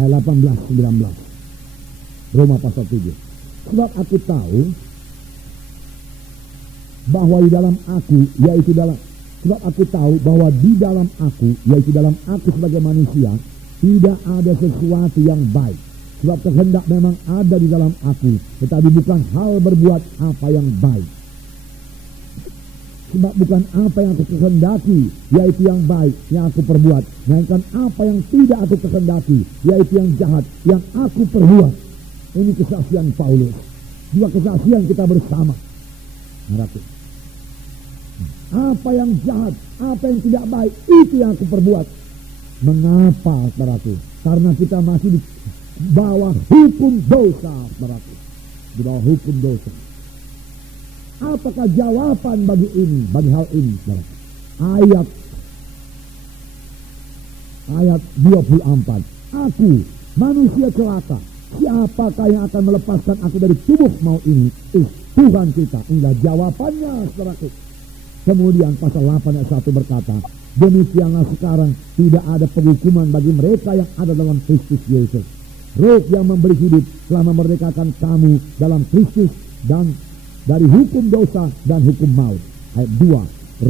ayat 18-19. Roma pasal 7. Sebab aku tahu bahwa di dalam aku, yaitu dalam, sebab aku tahu bahwa di dalam aku, yaitu dalam aku sebagai manusia, tidak ada sesuatu yang baik. Sebab kehendak memang ada di dalam aku, tetapi bukan hal berbuat apa yang baik. Sebab bukan apa yang aku kehendaki, yaitu yang baik, yang aku perbuat, melainkan apa yang tidak aku kehendaki, yaitu yang jahat, yang aku perbuat. Ini kesaksian Paulus. Dua kesaksian kita bersama. Saudaraku. Apa yang jahat, apa yang tidak baik, itu yang aku perbuat. Mengapa, saudaraku? Karena kita masih di bawah hukum dosa, saudaraku. Di bawah hukum dosa. Apakah jawaban bagi ini, bagi hal ini, saudaraku? Ayat 24. Aku, manusia celaka, siapakah yang akan melepaskan aku dari tubuh maut ini? Tuhan kita. Inilah jawabannya, saudaraku. Kemudian pasal 8 ayat 1 berkata, demikianlah sekarang tidak ada penghukuman bagi mereka yang ada dalam Kristus Yesus. Roh yang memberi hidup telah memerdekakan kamu dalam Kristus dan dari hukum dosa dan hukum maut. Ayat 2,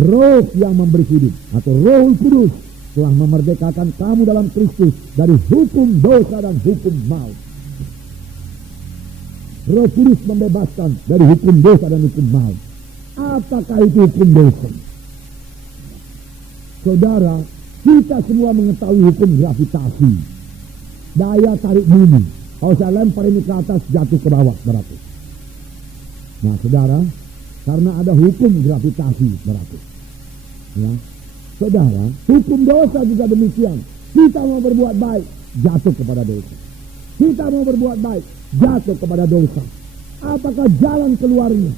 roh yang memberi hidup atau Roh Kudus telah memerdekakan kamu dalam Kristus dari hukum dosa dan hukum maut. Roh Kudus membebaskan dari hukum dosa dan hukum maut. Apakah itu hukum dosa? Saudara, kita semua mengetahui hukum gravitasi. Daya tarik bumi. Kalau saya lempar ini ke atas, jatuh ke bawah, berarti. Nah, saudara, karena ada hukum gravitasi, berarti. Ya. Saudara, hukum dosa juga demikian. Kita mau berbuat baik, jatuh kepada dosa. Kita mau berbuat baik, jatuh kepada dosa. Apakah jalan keluarnya?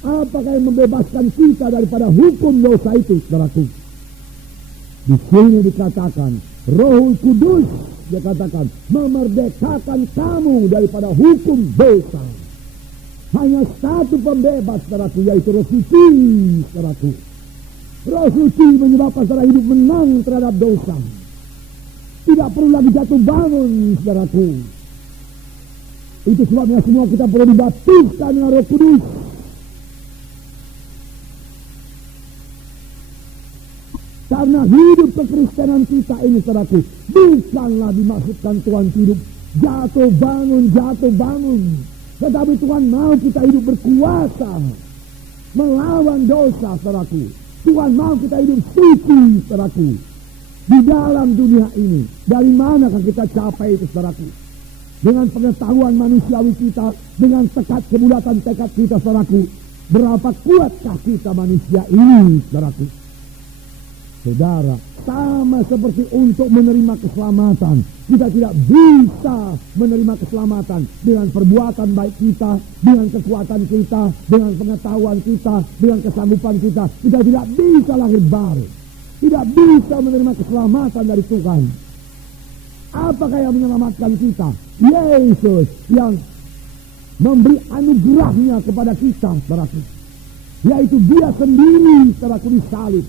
Apakah yang membebaskan kita daripada hukum dosa itu, saudaraku? Di sini dikatakan, Roh Kudus, dia katakan, memerdekakan kamu daripada hukum dosa. Hanya satu pembebas, saudaraku, yaitu Roh Suci, saudaraku. Roh Suci menyebabkan saudara hidup menang terhadap dosa. Tidak perlu lagi jatuh bangun, saudaraku. Itu sebabnya semua kita perlu dibaptiskan dengan Roh Kudus. Karena hidup kekristenan kita ini, saudaraku, bukanlah dimaksudkan Tuhan hidup jatuh bangun. Tetapi Tuhan mau kita hidup berkuasa melawan dosa, saudaraku. Tuhan mau kita hidup suci, saudaraku. Di dalam dunia ini, dari manakah kita capai itu, saudaraku? Dengan pengetahuan manusiawi kita, dengan kebulatan tekad kita, saudaraku. Berapa kuatkah kita manusia ini, saudaraku? Saudara, sama seperti untuk menerima keselamatan, kita tidak bisa menerima keselamatan dengan perbuatan baik kita, dengan kekuatan kita, dengan pengetahuan kita, dengan kesanggupan kita. Kita tidak bisa lahir baru, tidak bisa menerima keselamatan dari Tuhan. Apakah yang menyelamatkan kita? Yesus yang memberi anugerahnya kepada kita, saudaraku. Yaitu dia sendiri, saudaraku, disalib,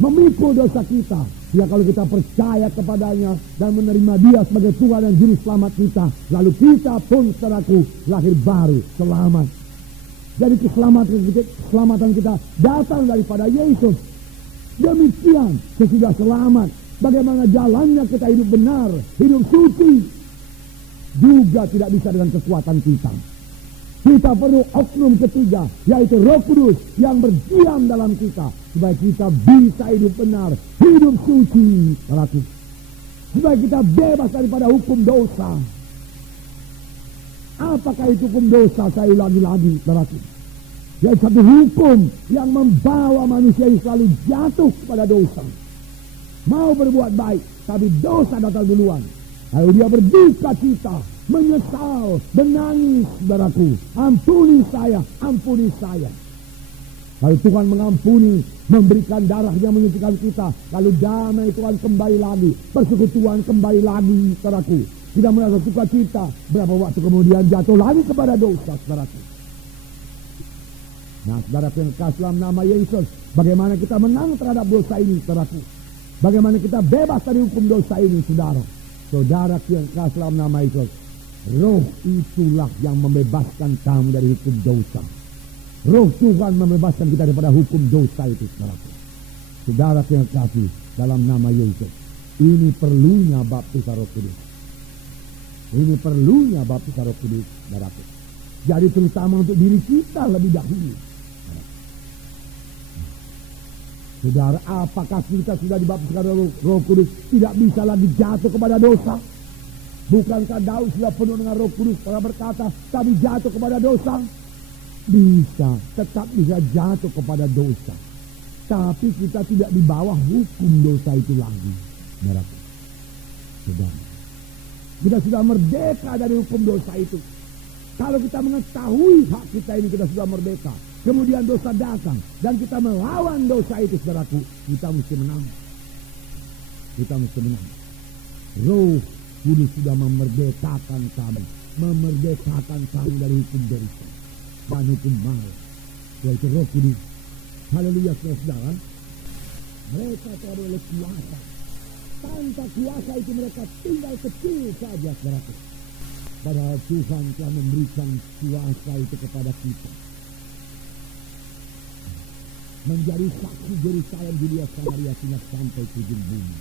memikul dosa kita. Ya, kalau kita percaya kepadanya dan menerima dia sebagai Tuhan dan Juru Selamat kita, lalu kita pun, saudaraku, lahir baru, selamat. Jadi keselamatan kita datang daripada Yesus. Demikian sesudah selamat, bagaimana jalannya kita hidup benar, hidup suci, juga tidak bisa dengan kekuatan kita. Kita perlu oknum ketiga, yaitu Roh Kudus yang berdiam dalam kita, supaya kita bisa hidup benar, hidup suci, saudaraku. Supaya kita bebas daripada hukum dosa. Apakah itu hukum dosa? Saya ulangi lagi, saudaraku. Yaitu satu hukum yang membawa manusia yang selalu jatuh kepada dosa. Mau berbuat baik, tapi dosa datang duluan. Lalu dia berduka cita, menyesal, menangis, saudaraku. Ampuni saya, ampuni saya. Lalu Tuhan mengampuni, memberikan darahnya menyucikan kita. Lalu damai Tuhan kembali lagi, persekutuan kembali lagi, saudaraku. Tidak merasa suka cita, berapa waktu kemudian jatuh lagi kepada dosa, saudaraku. Nah, saudaraku yang kasih dalam nama Yesus, bagaimana kita menang terhadap dosa ini, saudaraku? Bagaimana kita bebas dari hukum dosa ini, saudara? Saudara yang kasih dalam nama Yesus, Roh itulah yang membebaskan kamu dari hukum dosa. Roh Tuhan membebaskan kita daripada hukum dosa itu, saudara. Saudara yang kasih dalam nama Yesus, ini perlunya baptisan Roh Kudus. Ini perlunya baptisan Roh Kudus, saudaraku. Jadi terutama untuk diri kita lebih dahulu. Saudara, apakah kita sudah dibaptiskan Roh Kudus tidak bisa lagi jatuh kepada dosa? Bukankah Daud sudah penuh dengan Roh Kudus pada berkata, tapi jatuh kepada dosa? Bisa, tetap bisa jatuh kepada dosa. Tapi kita tidak di bawah hukum dosa itu lagi. Saudara, kita sudah merdeka dari hukum dosa itu. Kalau kita mengetahui hak kita ini, kita sudah merdeka. Kemudian dosa datang dan kita melawan dosa itu, saudaraku, kita mesti menang. Kita mesti menang. Roh Kudus sudah memerdekakan kami, dari hukum dosa dan hukum maut, yaitu Roh Kudus. Haleluya, saudara. Mereka telah oleh kuasa. Tanpa kuasa itu mereka tinggal kecil saja, saudaraku. Padahal Tuhan telah memberikan kuasa itu kepada kita. Menjadi saksi Yerusalem, Judea, Samaria, sampai ke ujung bumi.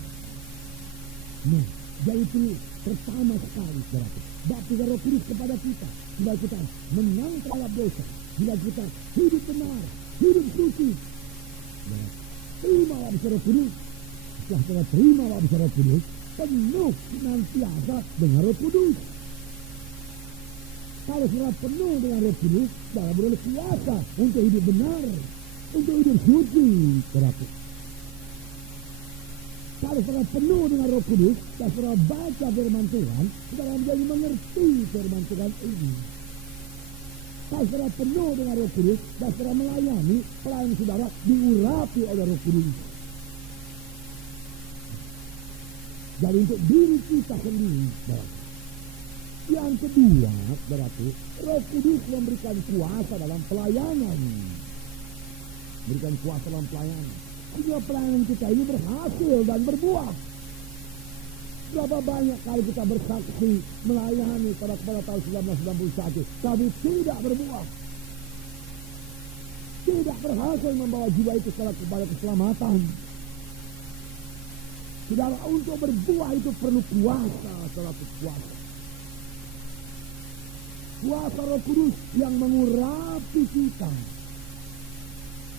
Nah, jadi itu pertama sekali, saudaraku, baptisan Roh Kudus kepada kita. Bila kita menang terhadap dosa, bila kita hidup benar, hidup suci, terima baptisan Roh Kudus. Setelah kita terima baptisan Roh Kudus, penuh senantiasa dengan Roh Kudus. Kalau sudah penuh dengan Roh Kudus, dalam beroleh kuasa untuk hidup benar, untuk hidup suci, saudaraku. Kalau sudah penuh dengan Roh Kudus, dan sudah baca firman Tuhan, saudara menjadi mengerti firman Tuhan ini. Kalau sudah penuh dengan Roh Kudus, dan sudah melayani, pelayan saudara diurapi oleh Roh Kudus. Jadi untuk diri kita sendiri, saudara. Yang kedua, saudaraku, Roh Kudus memberikan kuasa dalam pelayanan. Berikan kuasa dalam pelayanan. Sehingga pelayanan kita ini berhasil dan berbuah. Berapa banyak kali kita bersaksi melayani pada tahun 1991, tapi tidak berbuah. Tidak berhasil membawa jiwa itu kepada keselamatan. Saudara, untuk berbuah itu perlu kuasa, saudara, kuasa. Kuasa Roh Kudus yang mengurapi kita.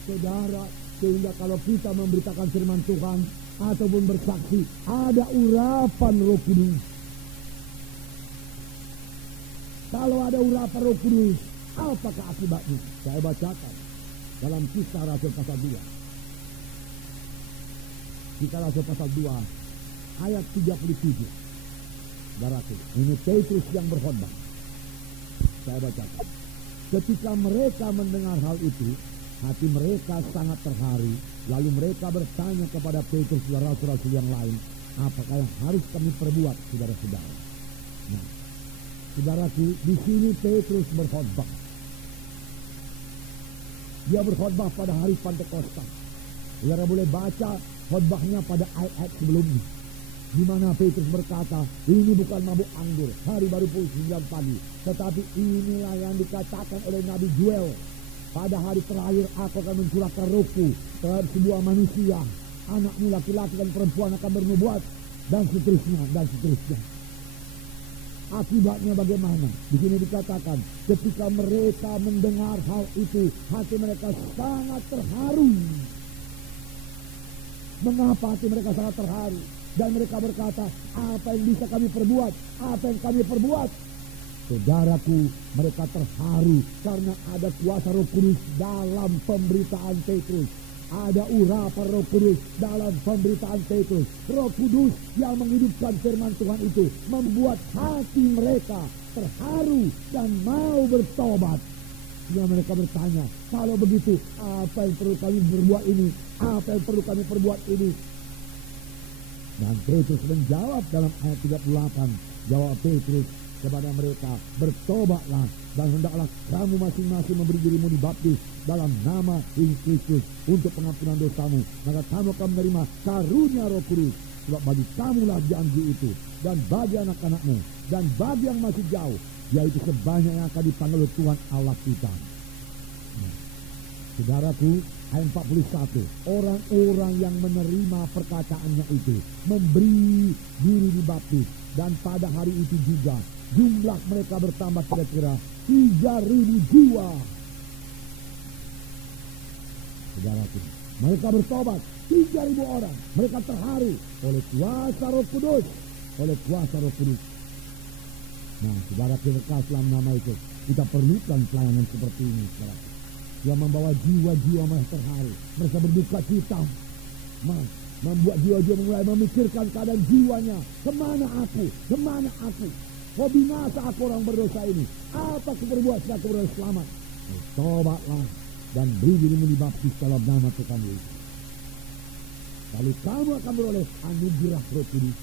Saudara, sehingga kalau kita memberitakan firman Tuhan ataupun bersaksi, ada urapan Roh Kudus. Kalau ada urapan Roh Kudus, apakah akibatnya? Saya bacakan dalam Kisah Rasul pasal 2. Kisah Rasul pasal 2 ayat 37. Saudaraku, ini Petrus yang berkhotbah. Saya bacakan. Ketika mereka mendengar hal itu, hati mereka sangat terharu. Lalu mereka bertanya kepada Petrus dan rasul-rasul yang lain, apakah yang harus kami perbuat, saudara-saudara? Nah, saudaraku, di sini Petrus berkhotbah. Dia berkhotbah pada hari Pentakosta. Saudara boleh baca khotbahnya pada ayat sebelumnya, di mana Petrus berkata, ini bukan mabuk anggur, hari baru pukul 9 pagi, tetapi inilah yang dikatakan oleh Nabi Joel, pada hari terakhir aku akan mencurahkan rohku terhadap sebuah manusia, anakmu laki-laki dan perempuan akan bernubuat, dan seterusnya, dan seterusnya. Akibatnya bagaimana? Di sini dikatakan, ketika mereka mendengar hal itu, hati mereka sangat terharu. Mengapa hati mereka sangat terharu? Dan mereka berkata, apa yang bisa kami perbuat? Apa yang kami perbuat? Saudaraku, mereka terharu karena ada kuasa Roh Kudus dalam pemberitaan Petrus. Ada urapan Roh Kudus dalam pemberitaan Petrus. Roh Kudus yang menghidupkan firman Tuhan itu membuat hati mereka terharu dan mau bertobat. Sehingga mereka bertanya, kalau begitu, apa yang perlu kami berbuat ini? Apa yang perlu kami perbuat ini? Dan Petrus menjawab dalam ayat 38. Jawab Petrus kepada mereka, bertobatlah dan hendaklah kamu masing-masing memberi dirimu dibaptis dalam nama Yesus Kristus untuk pengampunan dosamu, maka kamu akan menerima karunia Roh Kudus. Sebab bagi kamulah janji itu, dan bagi anak-anakmu, dan bagi yang masih jauh, yaitu sebanyak yang akan dipanggil oleh Tuhan Allah kita. Saudaraku, ayat 41, orang-orang yang menerima perkataannya itu memberi diri dibaptis, dan pada hari itu juga jumlah mereka bertambah kira-kira 3.000 jiwa. Saudaraku, mereka bertobat 3.000 orang. Mereka terharu oleh kuasa Roh Kudus, oleh kuasa Roh Kudus. Nah, saudara berkas dalam nama itu, kita perlukan pelayanan seperti ini, saudara. Yang membawa jiwa-jiwa mereka terharu, mereka berduka cita, membuat jiwa-jiwa mulai memikirkan keadaan jiwanya. Kemana aku? Kemana aku? Kau binasa aku orang berdosa ini. Apa keperbuatan aku berdosa selamat? Tobatlah dan beri dirimu dibaptis dalam nama Tuhan Yesus. Lalu kamu akan beroleh anugerah Roh Kudus.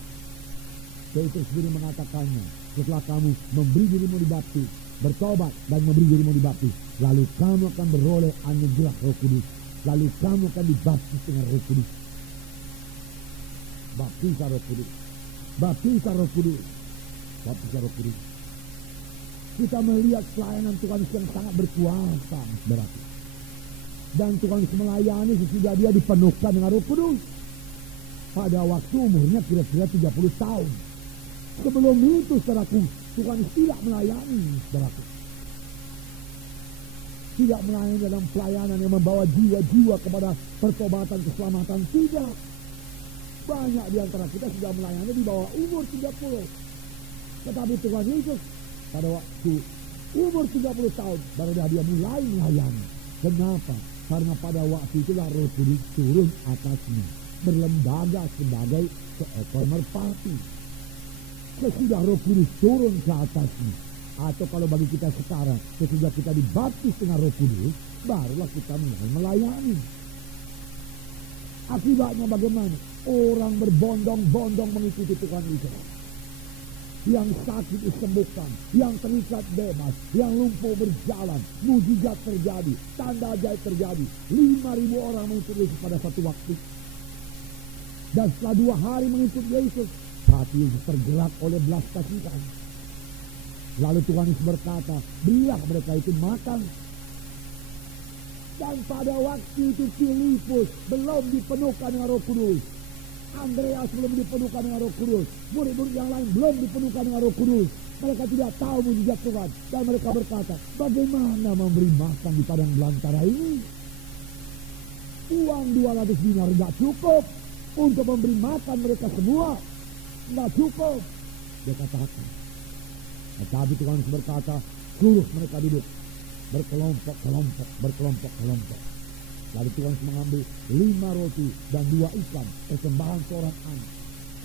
Petrus sendiri mengatakannya, setelah kamu memberi dirimu dibaptis, bertobat dan memberi dirimu dibaptis, lalu kamu akan beroleh anugerah Roh Kudus. Lalu kamu akan dibaptis dengan Roh Kudus. Baptisan Roh Kudus. Baptisan Roh Kudus. Baptisan Roh Kudus. Kita melihat pelayanan Tuhan yang sangat berkuasa, berarti. Dan Tuhan melayani sesudah dia dipenuhkan dengan Roh Kudus. Pada waktu umurnya kira-kira 30 tahun. Sebelum itu, saudaraku, Tuhan tidak melayani, saudaraku. Tidak melayani dalam pelayanan yang membawa jiwa-jiwa kepada pertobatan, keselamatan. Tidak. Banyak di antara kita sudah melayani di bawah umur 30. Tetapi Tuhan Yesus pada waktu umur 30 tahun baru dia mulai melayani. Kenapa? Karena pada waktu itulah Roh Kudus turun atasnya, berlembaga sebagai seekor merpati. Sesudah Roh Kudus turun ke atasnya, atau kalau bagi kita sekarang, sesudah kita dibaptis dengan Roh Kudus, barulah kita mulai melayani. Akibatnya bagaimana? Orang berbondong-bondong mengikuti Tuhan Yesus. Yang sakit disembuhkan, yang terikat bebas, yang lumpuh berjalan, mujizat terjadi, tanda ajaib terjadi. 5.000 orang mengikuti Yesus pada satu waktu. Dan setelah 2 hari mengikuti Yesus, hati Yesus tergerak oleh belas kasihan. Lalu Tuhan Yesus berkata, berilah mereka itu makan. Dan pada waktu itu Filipus belum dipenuhkan dengan Roh Kudus. Andreas belum dipenuhkan dengan Roh Kudus. Murid-murid yang lain belum dipenuhkan dengan Roh Kudus. Mereka tidak tahu mujizat Tuhan. Dan mereka berkata, bagaimana memberi makan di padang belantara ini? Uang 200 dinar tidak cukup untuk memberi makan mereka semua. Tidak cukup. Dia katakan. Tetapi Tuhan berkata, suruh mereka duduk berkelompok. Lalu Tuhan mengambil 5 roti dan 2 ikan persembahan seorang anak.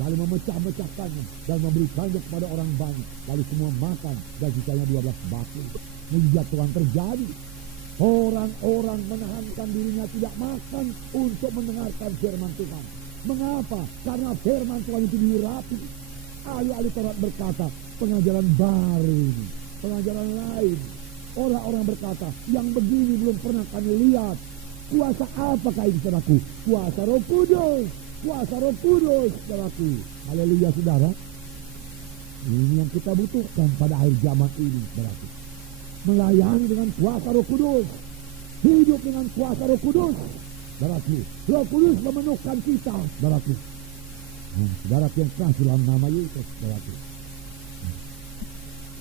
Lalu memecah-mecahkannya dan memberikannya kepada orang banyak. Lalu semua makan dan sisanya 12 batu. Mujizat Tuhan terjadi. Orang-orang menahankan dirinya tidak makan untuk mendengarkan firman Tuhan. Mengapa? Karena firman Tuhan itu diurapi. Ahli-ahli Taurat berkata, pengajaran baru ini, pengajaran lain. Orang-orang berkata, yang begini belum pernah kami lihat. Kuasa apakah itu, saudaraku? Kuasa Roh Kudus. Kuasa Roh Kudus, saudaraku. Haleluya, saudara. Ini yang kita butuhkan pada akhir zaman ini, saudaraku. Melayani dengan kuasa Roh Kudus. Hidup dengan kuasa Roh Kudus, saudaraku. Roh Kudus memenuhkan kita, saudaraku. Saudaraku yang kasih dalam nama Yesus, saudaraku.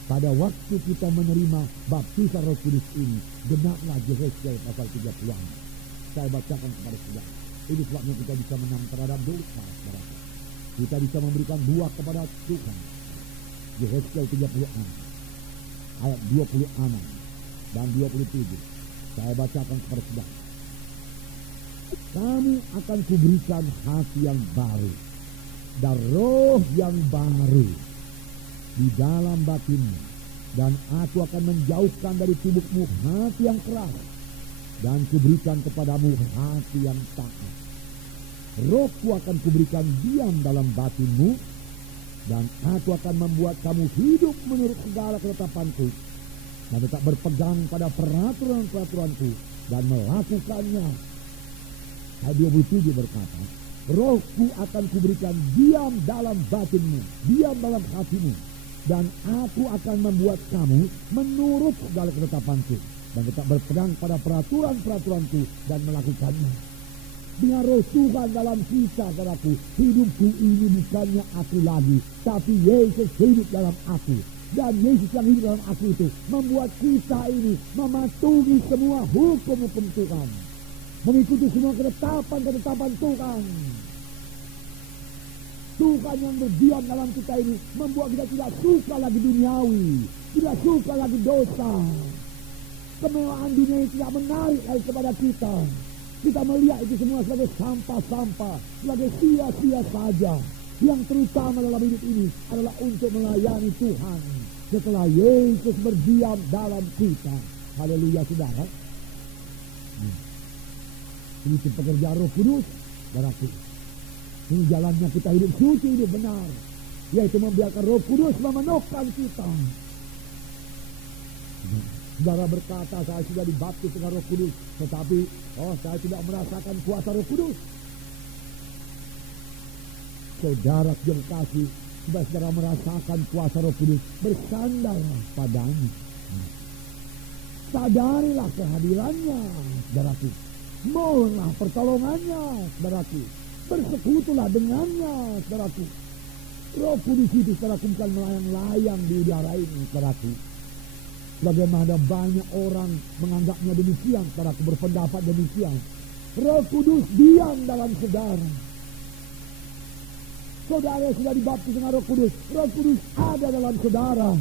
Pada waktu kita menerima baptisan Roh Kudus ini, genaplah Yesaya pasal 36. Saya bacakan kepada saudara. Ini sebabnya kita bisa menang terhadap dosa, saudara. Kita bisa memberikan buah kepada Tuhan. Yesaya 36 ayat 26 dan 27. Saya bacakan kepada saudara. Kamu akan kuberikan hati yang baru dan roh yang baru di dalam batinmu, dan aku akan menjauhkan dari tubuhmu hati yang keras dan kuberikan kepadamu hati yang taat. Rohku akan kuberikan diam dalam batinmu, dan aku akan membuat kamu hidup menurut segala ketetapanku dan tetap berpegang pada peraturan-peraturanku dan melakukannya. Ayat 27 berkata, Rohku akan kuberikan diam dalam batinmu, diam dalam hatimu. Dan aku akan membuat kamu menurut segala ketetapanku. Dan tetap berpegang pada peraturan-peraturanku dan melakukannya. Dengan roh Tuhan dalam kita, saudaraku, hidupku ini bukannya aku lagi, tapi Yesus hidup dalam aku. Dan Yesus yang hidup dalam aku itu membuat kita ini mematuhi semua hukum-hukum Tuhan. Mengikuti semua ketetapan-ketetapan Tuhan. Tuhan yang berdiam dalam kita ini membuat kita tidak suka lagi duniawi, tidak suka lagi dosa. Kemewahan dunia ini tidak menarik lagi kepada kita. Kita melihat itu semua sebagai sampah-sampah, sebagai sia-sia saja. Yang terutama dalam hidup ini adalah untuk melayani Tuhan setelah Yesus berdiam dalam kita. Haleluya, saudara. Ini pekerjaan Roh Kudus, saudaraku. Ini jalannya kita hidup suci, hidup benar, yaitu membiarkan Roh Kudus memenuhkan kita. Saudara berkata, saya sudah dibaptis dengan Roh Kudus, tetapi saya tidak merasakan kuasa Roh Kudus. Saudara yang kasih, supaya saudara merasakan kuasa Roh Kudus, bersandarlah padanya. Sadarilah kehadirannya, saudaraku. Mohonlah pertolongannya, saudaraku. Bersekutulah dengannya, saudaraku. Roh Kudus itu, saudaraku, bukan melayang-layang di udara ini, saudaraku. Bagaimana banyak orang menganggapnya demikian, saudaraku, berpendapat demikian. Roh Kudus diam dalam saudara. Saudara sudah dibaptis dengan Roh Kudus. Roh Kudus ada dalam saudara.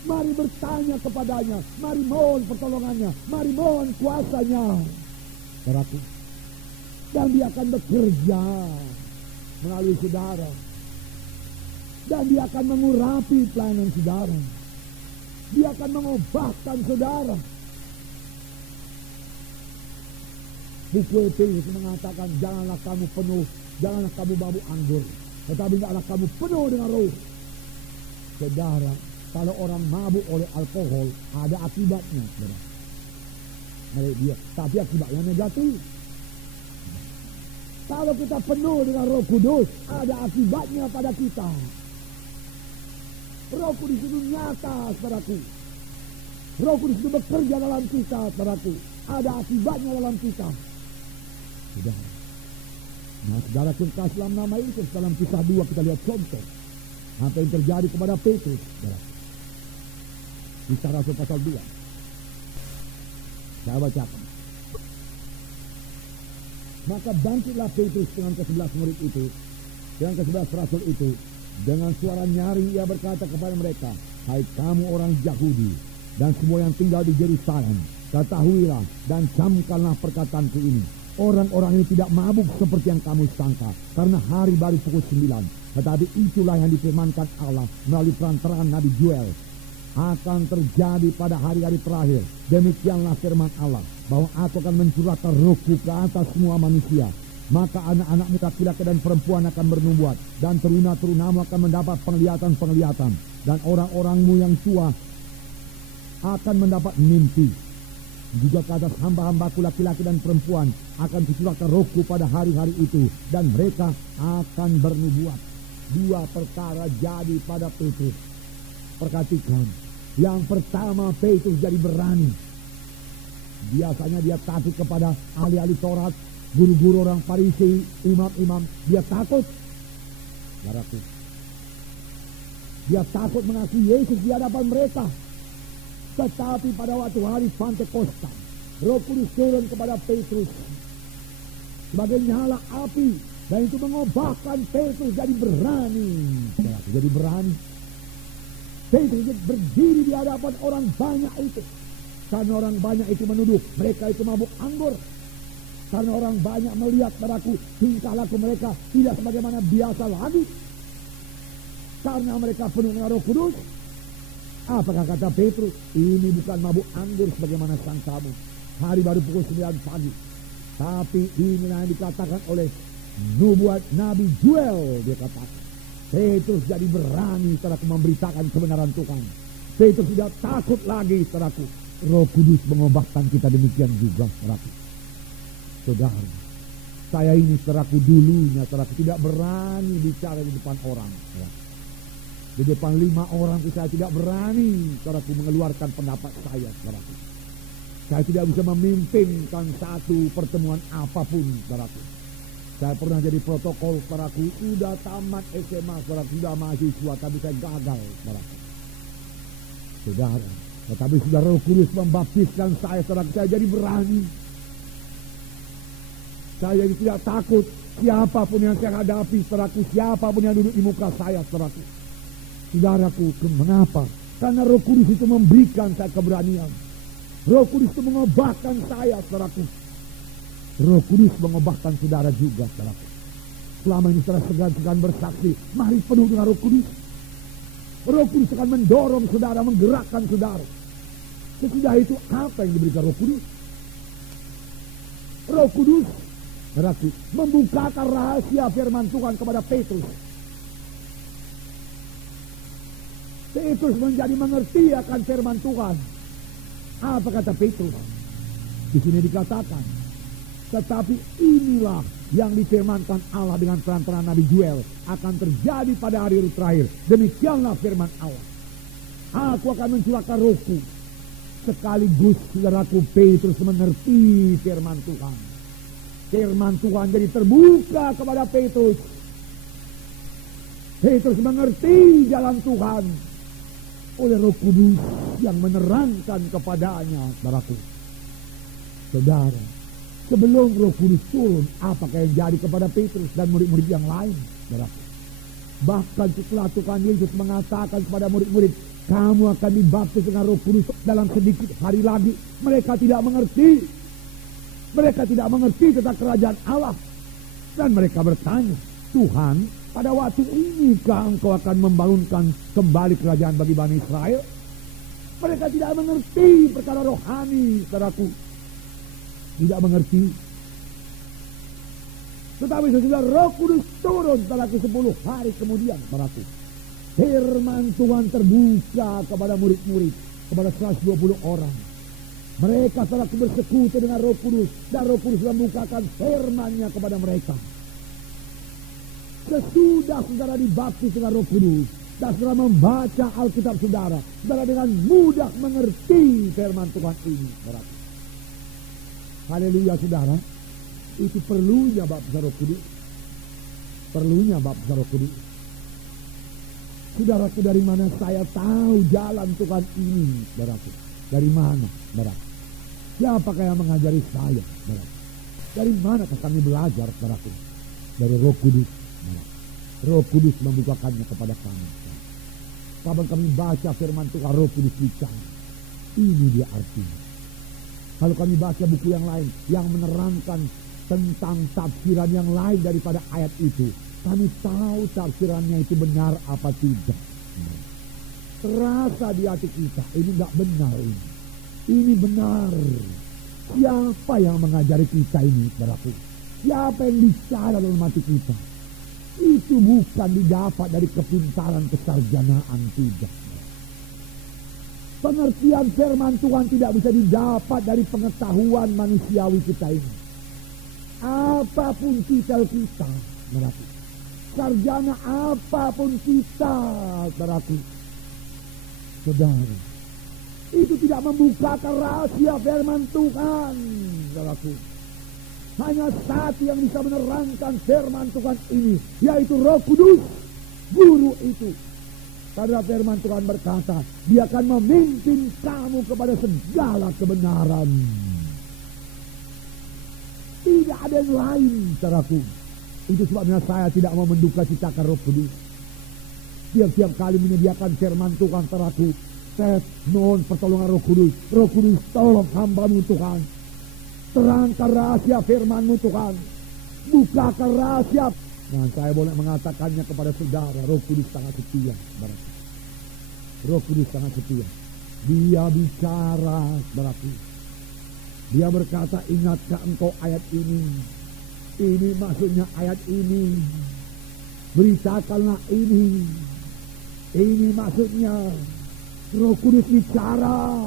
Mari bertanya kepadanya. Mari mohon pertolongannya. Mari mohon kuasanya, saudaraku. Dan dia akan bekerja melalui saudara. Dan dia akan mengurapi pelayanan saudara. Dia akan mengubahkan saudara. Buku Efesus mengatakan, janganlah kamu penuh, janganlah kamu mabuk anggur, tetapi hendaklah kamu penuh dengan roh. Saudara, kalau orang mabuk oleh alkohol, ada akibatnya, saudara. Dia, tapi akibatnya negatif. Kalau kita penuh dengan Roh Kudus, ada akibatnya pada kita. Roh Kudus itu nyata, saudaraku. Roh Kudus itu bekerja dalam kita, saudaraku. Ada akibatnya dalam kita. Sudah. Nah, saudara kasih dalam nama Yesus, dalam Kisah 2 kita lihat contoh apa yang terjadi kepada Petrus, saudaraku. Kisah Rasul pasal 2. Saya bacakan. Maka bangkitlah Petrus dengan ke-11 murid itu, dengan ke-11 rasul itu, dengan suara nyaring ia berkata kepada mereka, hai kamu orang Yahudi dan semua yang tinggal di Yerusalem, ketahuilah dan camkanlah perkataanku ini. Orang-orang ini tidak mabuk seperti yang kamu sangka, karena hari baru pukul 9. Tetapi itulah yang difirmankan Allah melalui perantaraan Nabi Joel. Akan terjadi pada hari-hari terakhir. Demikianlah firman Allah, bahwa aku akan mencurahkan rohku ke atas semua manusia. Maka anak-anakmu laki-laki dan perempuan akan bernubuat, dan teruna-terunamu akan mendapat penglihatan-penglihatan, dan orang-orangmu yang tua akan mendapat mimpi. Juga ke atas hamba-hambaku laki-laki dan perempuan akan dicurahkan rohku pada hari-hari itu, dan mereka akan bernubuat. Dua perkara jadi pada Petrus. Perhatikan, yang pertama Petrus jadi berani. Biasanya dia takut kepada ahli-ahli Taurat, guru-guru orang Farisi, imam-imam. Dia takut. Saudaraku, dia takut mengakui Yesus di hadapan mereka. Tetapi pada waktu hari Pentakosta, Roh Kudus turun kepada Petrus sebagai nyala api, dan itu mengubahkan Petrus jadi berani. Jadi berani. Petrus berdiri di hadapan orang banyak itu, karena orang banyak itu menuduh mereka itu mabuk anggur. Karena orang banyak melihat padaku tingkah laku mereka tidak sebagaimana biasa lagi. Karena mereka penuh dengan Roh Kudus. Apakah kata Petrus? Ini bukan mabuk anggur sebagaimana sangkamu. Hari baru pukul 9 pagi. Tapi inilah yang dikatakan oleh nubuat Nabi Joel. Dia katakan, Petrus jadi berani setelah memberitakan kebenaran Tuhan. Petrus tidak takut lagi, saudaraku. Roh Kudus mengubahkan kita demikian juga, saudaraku. Saudara, Saya ini saudaraku dulunya, saudaraku tidak berani bicara di depan orang. Ya. Di depan 5 orang itu saya tidak berani, saudaraku, mengeluarkan pendapat saya, saudaraku. Saya tidak bisa memimpinkan satu pertemuan apapun, saudaraku. Saya pernah jadi protokol, saudaraku, sudah tamat SMA, saudaraku, sudah mahasiswa, tapi saya gagal, saudaraku. Saudara, tetapi sudah Roh Kudus membaptiskan saya, saudaraku, saya jadi berani. Saya tidak takut siapapun yang saya hadapi, saudaraku, siapapun yang duduk di muka saya, saudaraku. Saudaraku, mengapa? Karena Roh Kudus itu memberikan saya keberanian. Roh Kudus itu mengubahkan saya, saudaraku. Roh Kudus mengubahkan saudara juga, saudaraku. Selama ini saudara segan-segan bersaksi, mari penuh dengan Roh Kudus. Roh Kudus akan mendorong saudara, menggerakkan saudara. Sesudah itu apa yang diberikan Roh Kudus? Roh Kudus, saudaraku, membukakan rahasia firman Tuhan kepada Petrus. Petrus menjadi mengerti akan firman Tuhan. Apa kata Petrus? Di sini dikatakan, tetapi inilah yang difirmankan Allah dengan perantaraan Nabi Joel akan terjadi pada hari terakhir. Demikianlah firman Allah. Aku akan mencurahkan Rohku. Sekaligus saudaraku, Petrus mengerti firman Tuhan. Firman Tuhan jadi terbuka kepada Petrus. Petrus mengerti jalan Tuhan oleh Roh Kudus yang menerangkan kepadanya, saudaraku. Saudara, sebelum Roh Kudus turun, apakah yang jadi kepada Petrus dan murid-murid yang lain, saudaraku? Bahkan setelah Tuhan Yesus mengatakan kepada murid-murid, kamu akan dibaptis dengan Roh Kudus dalam sedikit hari lagi, mereka tidak mengerti. Mereka tidak mengerti tentang kerajaan Allah. Dan mereka bertanya, Tuhan, pada waktu inikah engkau akan membangunkan kembali kerajaan bagi Bani Israel? Mereka tidak mengerti perkara rohani, saudaraku. Tidak mengerti. Tetapi sesudah Roh Kudus turun, saudaraku, 10 hari kemudian, saudaraku, firman Tuhan terbuka kepada murid-murid, kepada 120 orang. Mereka saudaraku bersekutu dengan Roh Kudus, dan Roh Kudus membukakan firman-Nya kepada mereka. Sesudah saudara dibaptis dengan Roh Kudus dan saudara membaca Alkitab saudara dengan mudah mengerti firman Tuhan ini, saudara. Haleluya, saudara. Itu perlunya baptisan Roh Kudus. Perlunya baptisan Roh Kudus. Saudaraku, dari mana saya tahu jalan Tuhan ini, saudaraku? Dari mana, saudaraku? Siapakah yang mengajari saya, saudaraku? Dari manakah kami belajar, saudaraku? Dari Roh Kudus. Roh Kudus membukakannya kepada kami. Kapan kami baca firman Tuhan, Roh Kudus bicara. Ini dia artinya. Kalau kami baca buku yang lain yang menerangkan tentang tafsiran yang lain daripada ayat itu, kami tahu tafsirannya itu benar apa tidak. Terasa di hati kita, ini enggak benar ini. Ini benar. Siapa yang mengajari kita ini, saudaraku? Siapa yang bicara dalam hati kita? Itu bukan didapat dari kepintaran kesarjanaan, tidak. Pengertian firman Tuhan tidak bisa didapat dari pengetahuan manusiawi kita ini. Apapun titel kita, saudaraku, sarjana apapun kita, saudaraku, saudara, itu tidak membukakan rahasia firman Tuhan, saudaraku. Hanya satu yang bisa menerangkan firman Tuhan ini, yaitu Roh Kudus, guru itu. Karena firman Tuhan berkata, dia akan memimpin kamu kepada segala kebenaran. Tidak ada yang lain, saudaraku. Itu sebabnya saya tidak mau menduka citakan Roh Kudus. Tiap-tiap kali menyediakan firman Tuhan, saudaraku, saya mohon pertolongan Roh Kudus. Roh Kudus, tolong hamba-Mu, Tuhan. Terangkan rahasia firman-Mu, Tuhan. Bukakan rahasia. Nah, saya boleh mengatakannya kepada saudara, Roh Kudus sangat setia. Roh Kudus sangat setia. Dia bicara, saudaraku. Dia berkata, ingatkah engkau ayat ini? Ini maksudnya ayat ini. Beritakanlah ini. Ini maksudnya. Roh Kudus bicara.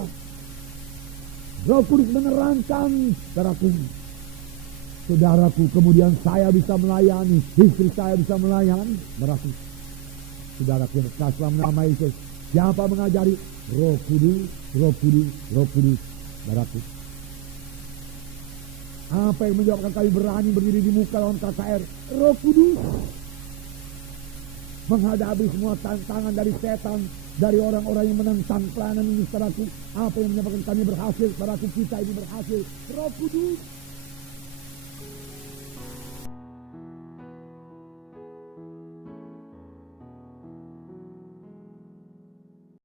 Roh Kudus menerangkan, saudaraku. saudaraku, kemudian saya bisa melayani, istri saya bisa melayani, berarti saudaraku yang kasih dalam nama Yesus, siapa mengajari? Roh Kudus, Roh Kudus, Roh Kudus, berarti. Apa yang menyebabkan kami berani berdiri di muka lawan KKR? Roh Kudus. Menghadapi semua tantangan dari setan, dari orang-orang yang menentang pelayanan ini, saudaraku. Apa yang menyebabkan kami berhasil, saudaraku, kita ini berhasil? Roh Kudus.